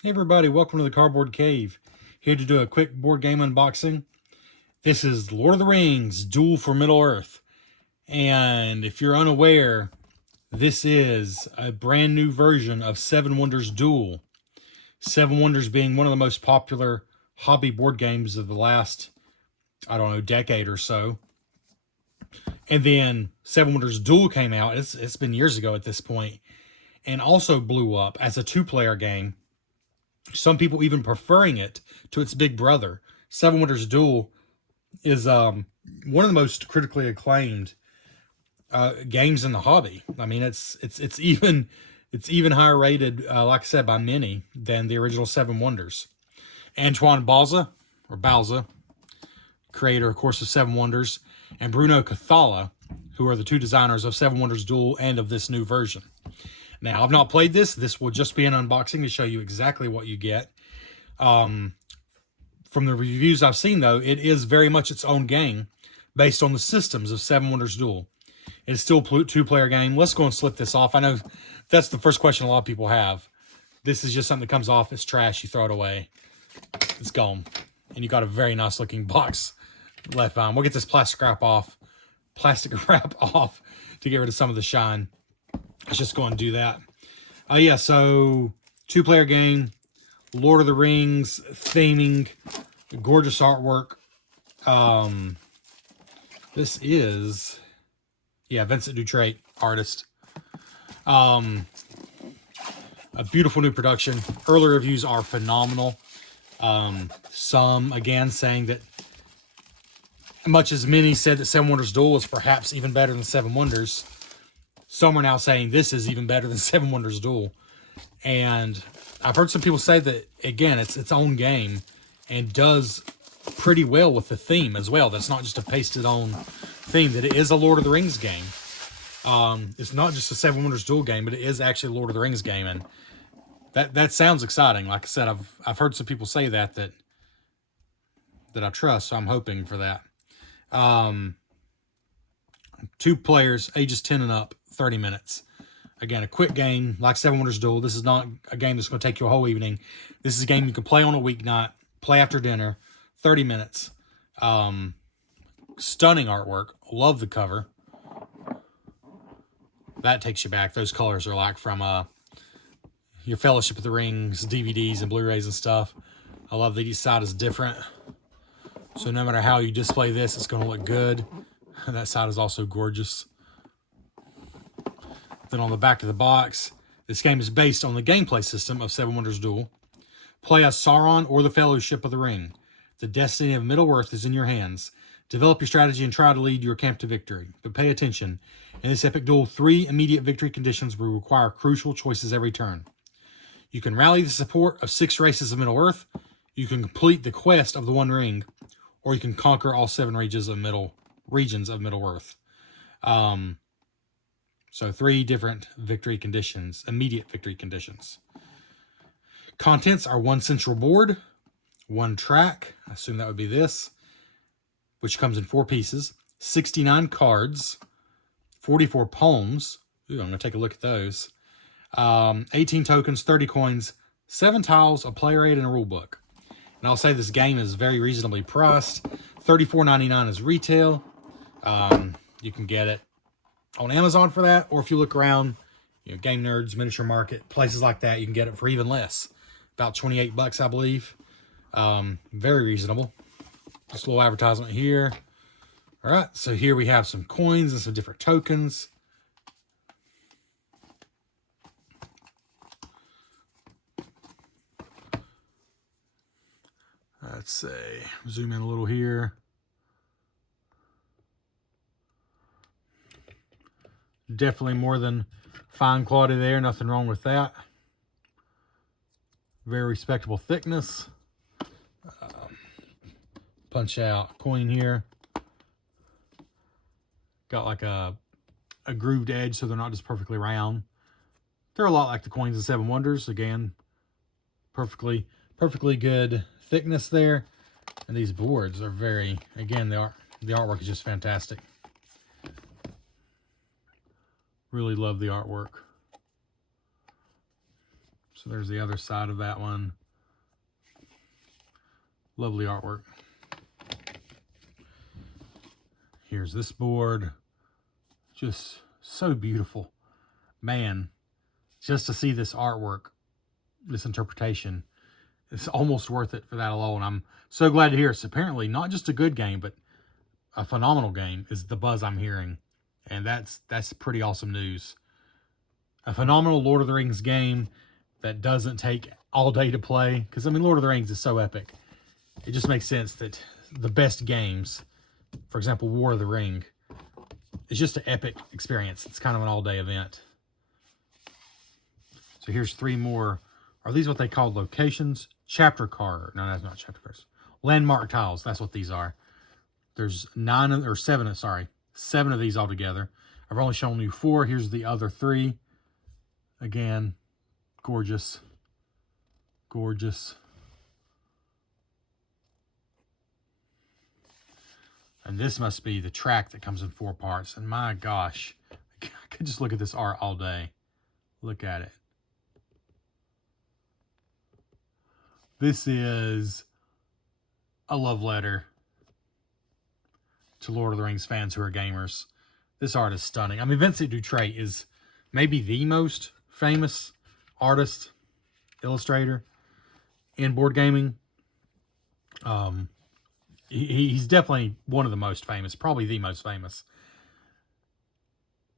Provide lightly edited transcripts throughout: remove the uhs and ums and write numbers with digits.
Hey everybody, welcome to the Cardboard Cave. Here to do a quick board game unboxing. This is Lord of the Rings Duel for Middle-earth. And if you're unaware, this is a brand new version of Seven Wonders Duel. Seven Wonders being one of the most popular hobby board games of the last, decade or so. And then Seven Wonders Duel came out. It's been years ago at this point, and also blew up as a two-player game. Some people even preferring it to its big brother. Seven Wonders Duel is one of the most critically acclaimed games in the hobby. I mean, it's even higher rated, like I said, by many than the original Seven Wonders. Antoine Balza, creator, of course, of Seven Wonders, and Bruno Cathala, who are the two designers of Seven Wonders Duel and of this new version. Now, I've not played this. This will just be an unboxing to show you exactly what you get. From the reviews I've seen, though, it is very much its own game based on the systems of Seven Wonders Duel. It's still a two-player game. Let's go and slip this off. I know that's the first question a lot of people have. This is just something that comes off. It's trash. You throw it away. It's gone. And you got a very nice-looking box left behind. We'll get this plastic wrap off to get rid of some of the shine. Let's just go and do that. Yeah, so two-player game, Lord of the Rings theming, gorgeous artwork. This is, Vincent Dutrait, artist. A beautiful new production. Early reviews are phenomenal. Some, again, saying that much as many said that Seven Wonders Duel is perhaps even better than Seven Wonders, some are now saying this is even better than Seven Wonders Duel. And I've heard some people say that, again, it's its own game and does pretty well with the theme as well. That's not just a pasted on theme, that it is a Lord of the Rings game. It's not just a Seven Wonders Duel game, but it is actually a Lord of the Rings game. And that sounds exciting. Like I said, I've heard some people say that I trust, so I'm hoping for that. Two players, ages 10 and up, 30 minutes. Again, a quick game like Seven Wonders Duel. This is not a game that's going to take you a whole evening. This is a game you can play on a weeknight, play after dinner, 30 minutes. Stunning artwork. Love the cover. That takes you back. Those colors are like from your Fellowship of the Rings DVDs and Blu-rays and stuff. I love that each side is different. So no matter how you display this, it's going to look good. That side is also gorgeous. Then on the back of the box, this game is based on the gameplay system of Seven Wonders Duel. Play as Sauron or the Fellowship of the Ring. The destiny of Middle-earth is in your hands. Develop your strategy and try to lead your camp to victory. But pay attention. In this epic duel, 3 immediate victory conditions will require crucial choices every turn. You can rally the support of 6 races of Middle-earth. You can complete the quest of the One Ring. Or you can conquer all 7 regions of Middle-earth. So 3 different victory conditions, immediate victory conditions. Contents are 1 central board, 1 track, I assume that would be this, which comes in 4 pieces, 69 cards, 44 poems. Ooh, I'm going to take a look at those. 18 tokens, 30 coins, 7 tiles, a player aid, and a rule book. And I'll say this game is very reasonably priced. $34.99 is retail. You can get it on Amazon for that, or if you look around, Game Nerds, Miniature Market, places like that, you can get it for even less. About 28 bucks, I believe. Very reasonable. Just a little advertisement here. All right, so here we have some coins and some different tokens. Let's see, zoom in a little here. Definitely more than fine quality there, nothing wrong with that. Very respectable thickness. Punch out coin here. Got like a grooved edge, so they're not just perfectly round. They're a lot like the coins in Seven Wonders. Again, perfectly good thickness there. And these boards are very, again, the artwork is just fantastic. Really love the artwork. So there's the other side of that one. Lovely artwork. Here's this board. Just so beautiful. Man, just to see this artwork, this interpretation, it's almost worth it for that alone. I'm so glad to hear it's apparently not just a good game, but a phenomenal game is the buzz I'm hearing. And that's pretty awesome news. A phenomenal Lord of the Rings game that doesn't take all day to play. Because, I mean, Lord of the Rings is so epic. It just makes sense that the best games, for example, War of the Ring, is just an epic experience. It's kind of an all-day event. So here's 3 more. Are these what they call locations? Chapter card. No, that's not chapter cards. Landmark tiles. That's what these are. There's 7 of these altogether. I've only shown you 4. Here's the other 3. Again, gorgeous. Gorgeous. And this must be the track that comes in 4 parts. And my gosh, I could just look at this art all day. Look at it. This is a love letter to Lord of the Rings fans who are gamers. This art is stunning. I mean, Vincent Dutrait is maybe the most famous artist, illustrator in board gaming. He's definitely one of the most famous, probably the most famous.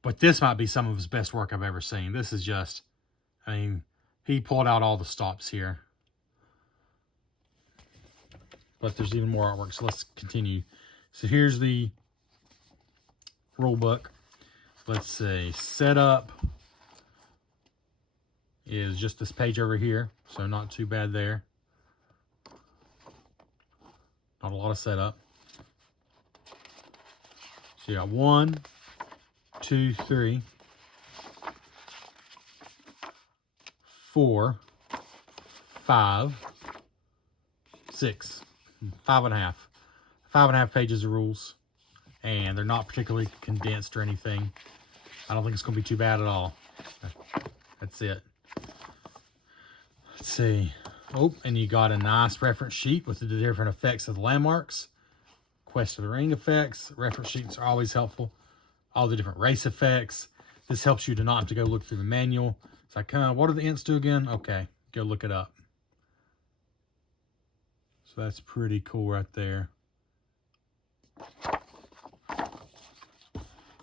But this might be some of his best work I've ever seen. This is just, I mean, he pulled out all the stops here. But there's even more artwork, so let's continue. So here's the rule book. Let's see, setup is just this page over here, so not too bad there. Not a lot of setup. So you got 1, 2, 3, 4, 5, 6, 5.5. 5.5 pages of rules, and they're not particularly condensed or anything. I don't think it's going to be too bad at all. That's it. Let's see. Oh, and you got a nice reference sheet with the different effects of the landmarks. Quest of the Ring effects. Reference sheets are always helpful. All the different race effects. This helps you to not have to go look through the manual. It's like, what do the ints do again? Okay, go look it up. So that's pretty cool right there.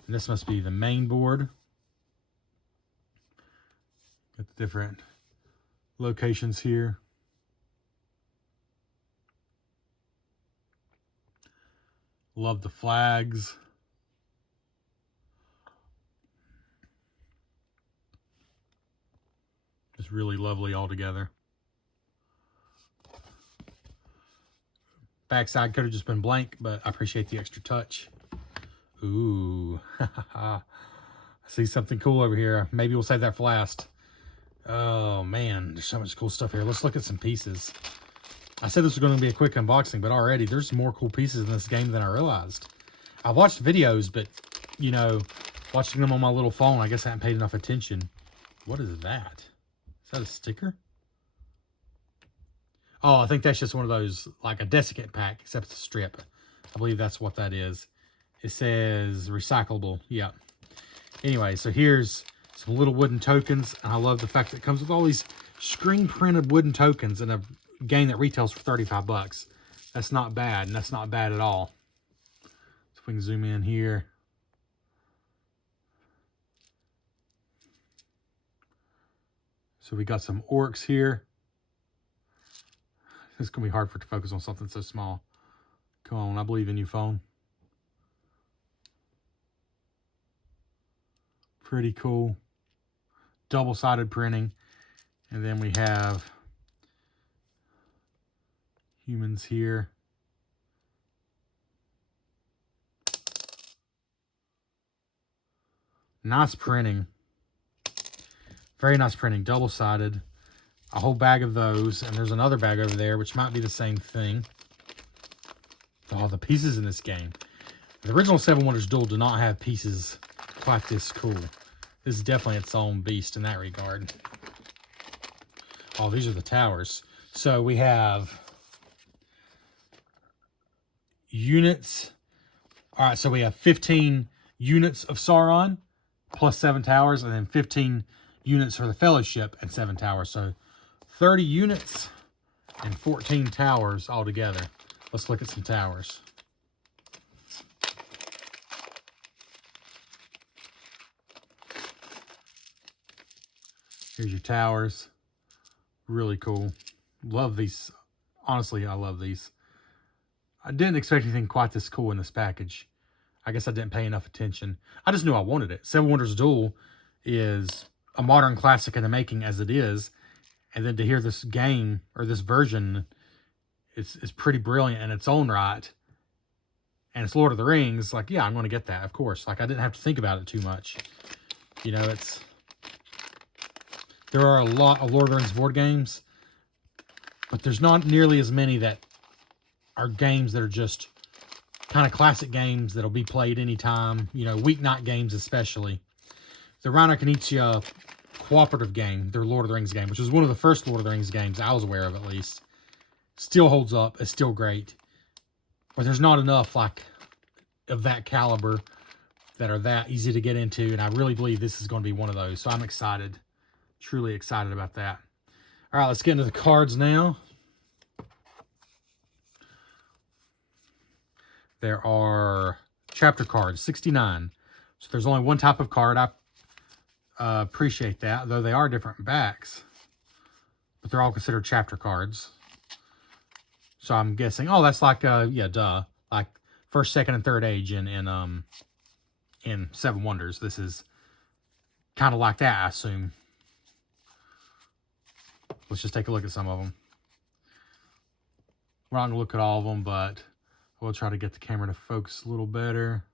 And this must be the main board. Got the different locations here. Love the flags. Just really lovely all together. Backside could have just been blank, but I appreciate the extra touch. Ooh. I see something cool over here. Maybe we'll save that for last. Oh, man. There's so much cool stuff here. Let's look at some pieces. I said this was going to be a quick unboxing, but already there's more cool pieces in this game than I realized. I've watched videos, but, you know, watching them on my little phone, I guess I haven't paid enough attention. What is that? Is that a sticker? Oh, I think that's just one of those, like a desiccant pack, except it's a strip. I believe that's what that is. It says recyclable. Yeah. Anyway, so here's some little wooden tokens. And I love the fact that it comes with all these screen printed wooden tokens in a game that retails for 35 bucks. That's not bad, and that's not bad at all. So if we can zoom in here. So we got some orcs here. It's going to be hard for it to focus on something so small. Come on, I believe in you, phone. Pretty cool. Double-sided printing. And then we have humans here. Nice printing. Very nice printing. Double-sided. A whole bag of those. And there's another bag over there, which might be the same thing. Oh, the pieces in this game. The original 7 Wonders Duel did not have pieces quite this cool. This is definitely its own beast in that regard. Oh, these are the towers. So we have units. All right, so we have 15 units of Sauron plus 7 towers, and then 15 units for the Fellowship and 7 towers. So 30 units and 14 towers altogether. Let's look at some towers. Here's your towers. Really cool. Love these. Honestly, I love these. I didn't expect anything quite this cool in this package. I guess I didn't pay enough attention. I just knew I wanted it. Seven Wonders Duel is a modern classic in the making as it is. And then to hear this game, or this version, is pretty brilliant in its own right. And it's Lord of the Rings. Like, yeah, I'm going to get that, of course. Like, I didn't have to think about it too much. You know, there are a lot of Lord of the Rings board games, but there's not nearly as many that are games that are just kind of classic games that'll be played anytime, you know, weeknight games especially. The Reiner Knizia cooperative game, their Lord of the Rings game, which was one of the first Lord of the Rings games I was aware of, at least, still holds up. It's still great. But there's not enough, like, of that caliber that are that easy to get into, and I really believe this is going to be one of those. So I'm excited, truly excited about that. All right, let's get into the cards now. There are chapter cards, 69. So there's only one type of card. I appreciate that, though they are different backs. But they're all considered chapter cards. So I'm guessing, oh, that's like, yeah, duh. Like first, second, and third age in Seven Wonders. This is kind of like that, I assume. Let's just take a look at some of them. We're not going to look at all of them, but we'll try to get the camera to focus a little better.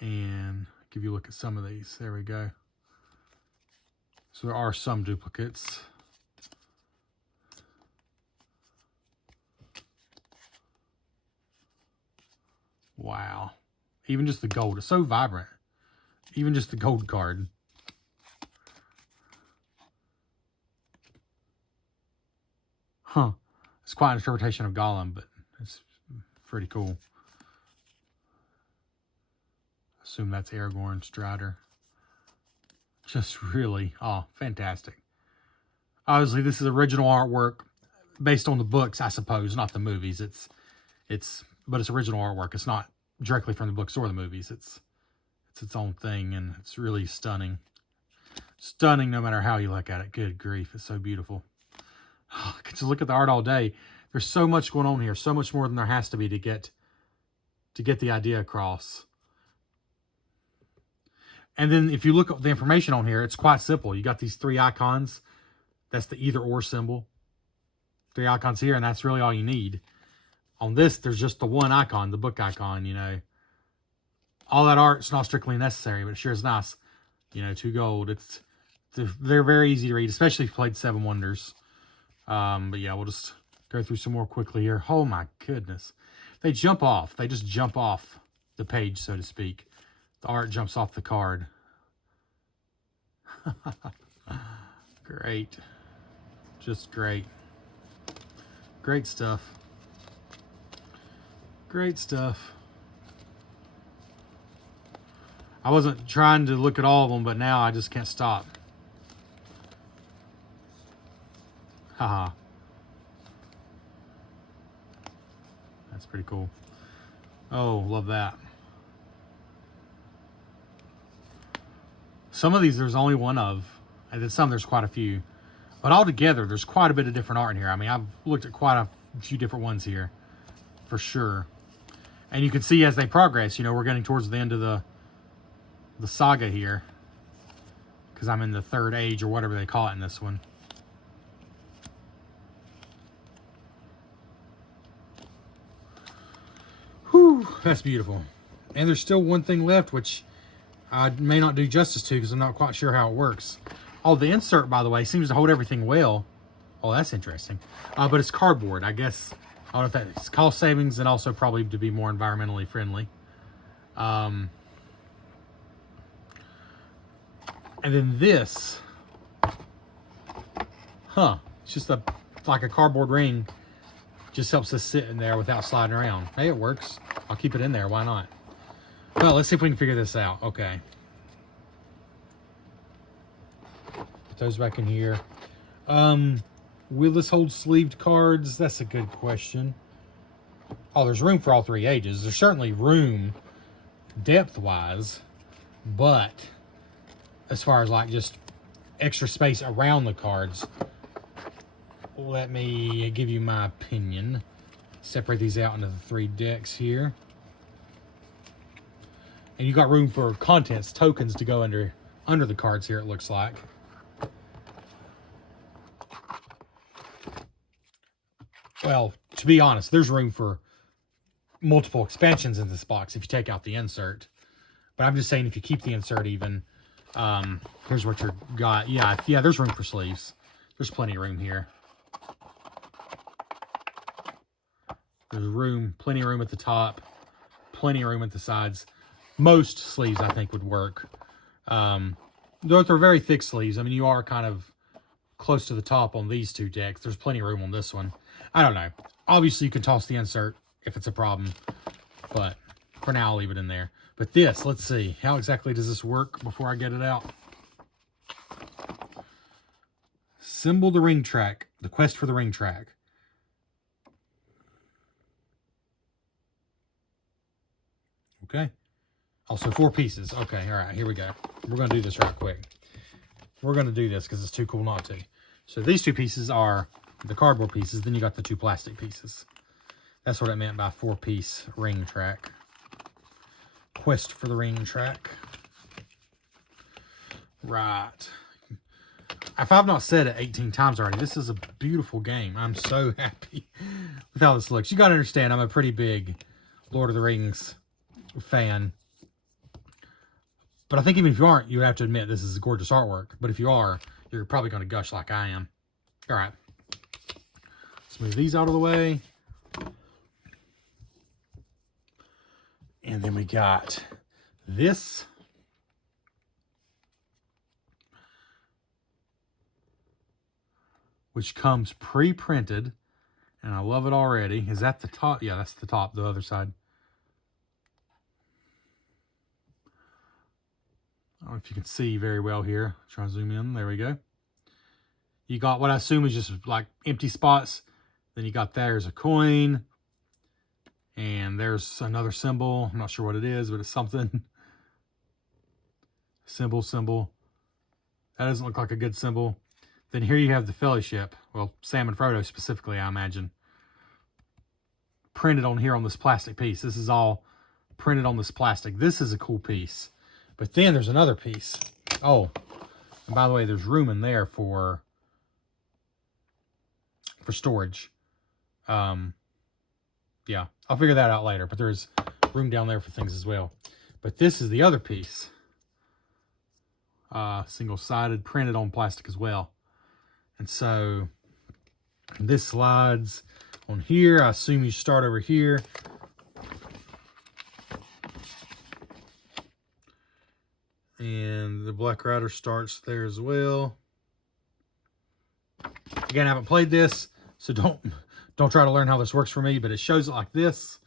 And give you a look at some of these. There we go. So there are some duplicates. Wow. Even just the gold. It's so vibrant. Even just the gold card. Huh. It's quite an interpretation of Gollum, but it's pretty cool. Assume that's Aragorn, Strider. Just really, oh, fantastic. Obviously, this is original artwork based on the books, I suppose, not the movies. But it's original artwork. It's not directly from the books or the movies. It's its own thing, and it's really stunning. Stunning no matter how you look at it. Good grief, it's so beautiful. I could just look at the art all day. There's so much going on here, so much more than there has to be to get the idea across. And then if you look at the information on here, it's quite simple. You got these 3 icons. That's the either or symbol. 3 icons here, and that's really all you need. On this, there's just the one icon, the book icon, you know. All that art's not strictly necessary, but it sure is nice. You know, 2 gold. They're very easy to read, especially if you played Seven Wonders. But yeah, we'll just go through some more quickly here. Oh my goodness. They jump off. They just jump off the page, so to speak. The art jumps off the card. Great. Just great. Great stuff. Great stuff. I wasn't trying to look at all of them, but now I just can't stop. Haha. That's pretty cool. Oh, love that. Some of these there's only one of, and then some there's quite a few. But altogether, there's quite a bit of different art in here. I mean, I've looked at quite a few different ones here, for sure. And you can see as they progress, you know, we're getting towards the end of the saga here. Because I'm in the third age, or whatever they call it in this one. Whew, that's beautiful. And there's still one thing left, which I may not do justice to because I'm not quite sure how it works. Oh, the insert, by the way, seems to hold everything well. Oh, that's interesting. But it's cardboard, I guess. I don't know if that's cost savings and also probably to be more environmentally friendly. And then this Huh. It's just like a cardboard ring. Just helps us sit in there without sliding around. Hey, it works. I'll keep it in there. Why not? Well, let's see if we can figure this out. Okay. Put those back in here. Will this hold sleeved cards? That's a good question. Oh, there's room for all three ages. There's certainly room depth-wise, but as far as like just extra space around the cards, let me give you my opinion. Separate these out into the 3 decks here. And you got room for contents, tokens to go under the cards here, it looks like. Well, to be honest, there's room for multiple expansions in this box if you take out the insert. But I'm just saying if you keep the insert even, here's what you got. Yeah, there's room for sleeves. There's plenty of room here. There's room, plenty of room at the top, plenty of room at the sides. Most sleeves, I think, would work. Though they're very thick sleeves. I mean, you are kind of close to the top on these 2 decks. There's plenty of room on this one. I don't know. Obviously, you can toss the insert if it's a problem. But for now, I'll leave it in there. But this, let's see. How exactly does this work before I get it out? Symbol the ring track. The quest for the ring track. Okay. Also 4 pieces. Okay, all right, here we go. We're going to do this right quick. We're going to do this because it's too cool not to. So these 2 pieces are the cardboard pieces. Then you got the 2 plastic pieces. That's what I meant by 4-piece ring track. Quest for the ring track. Right. If I've not said it 18 times already, this is a beautiful game. I'm so happy with how this looks. You got to understand, I'm a pretty big Lord of the Rings fan. But I think even if you aren't, you have to admit this is gorgeous artwork. But if you are, you're probably going to gush like I am. All right. Let's move these out of the way. And then we got this. Which comes pre-printed. And I love it already. Is that the top? Yeah, that's the top, the other side. I don't know if you can see very well here. Try to zoom in. There we go. You got what I assume is just like empty spots. Then you got there's a coin. And there's another symbol. I'm not sure what it is, but it's something. Symbol. That doesn't look like a good symbol. Then here you have the Fellowship. Well, Sam and Frodo specifically, I imagine. Printed on here on this plastic piece. This is all printed on this plastic. This is a cool piece. But then there's another piece. Oh, and by the way, there's room in there for storage. Yeah, I'll figure that out later. But there's room down there for things as well. But this is the other piece. Single-sided, printed on plastic as well. And so this slides on here. I assume you start over here. And the Black Rider starts there as well. Again, I haven't played this, so don't try to learn how this works for me, but it shows it like this.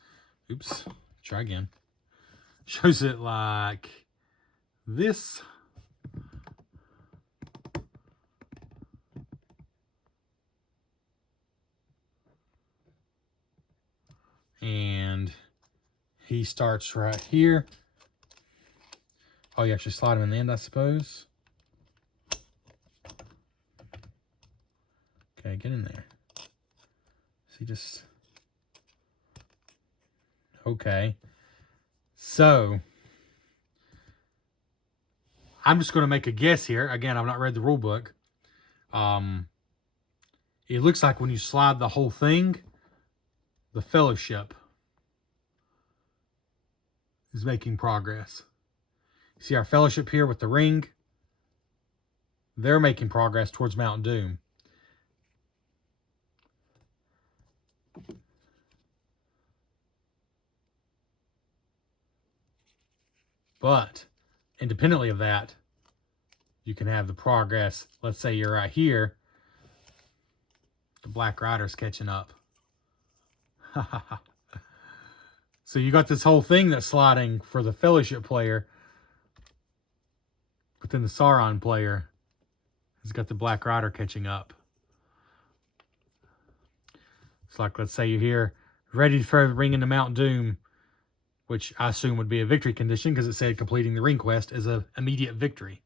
Oops, try again. Shows it like this. And he starts right here. Oh, you actually slide him in the end, I suppose. Okay, get in there. See, just... Okay. So, I'm just going to make a guess here. Again, I've not read the rule book. It looks like when you slide the whole thing, the Fellowship is making progress. See our Fellowship here with the ring? They're making progress towards Mount Doom. But independently of that, you can have the progress. Let's say you're right here. Black Rider's catching up. So you got this whole thing that's sliding for the Fellowship player. But then the Sauron player has got the Black Rider catching up. It's like, let's say you're here, ready to throw the ring into Mount Doom, which I assume would be a victory condition because it said completing the ring quest is an immediate victory.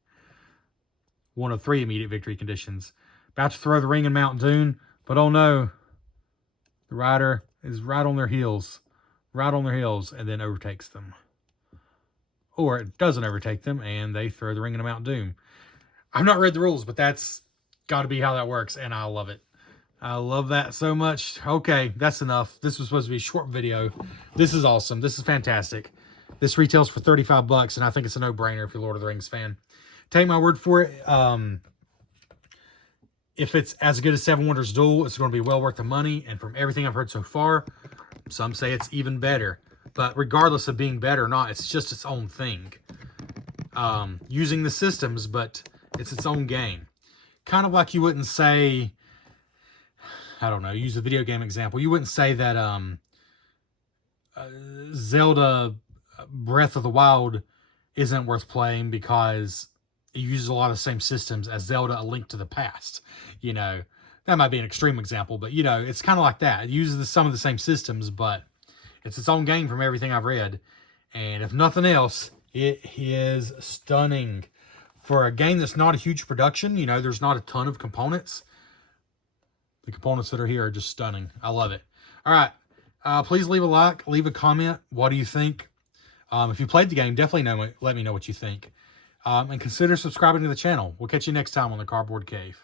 One of 3 immediate victory conditions. About to throw the ring in Mount Doom, but oh no, the rider is right on their heels, and then overtakes them. Or it doesn't overtake them, and they throw the ring into Mount Doom. I've not read the rules, but that's got to be how that works, and I love it. I love that so much. Okay, that's enough. This was supposed to be a short video. This is awesome. This is fantastic. This retails for $35, and I think it's a no-brainer if you're a Lord of the Rings fan. Take my word for it. If it's as good as 7 Wonders Duel, it's going to be well worth the money. And from everything I've heard so far, some say it's even better. But regardless of being better or not, it's just its own thing. Using the systems, but it's its own game. Kind of like you wouldn't say, I don't know, use a video game example. You wouldn't say that Zelda Breath of the Wild isn't worth playing because it uses a lot of the same systems as Zelda A Link to the Past. You know, that might be an extreme example, but, you know, it's kind of like that. It uses some of the same systems, but it's its own game from everything I've read. And if nothing else, it is stunning. For a game that's not a huge production, you know, there's not a ton of components. The components that are here are just stunning. I love it. All right. Please leave a like, leave a comment. What do you think? If you played the game, definitely let me know what you think. And consider subscribing to the channel. We'll catch you next time on the Cardboard Cave.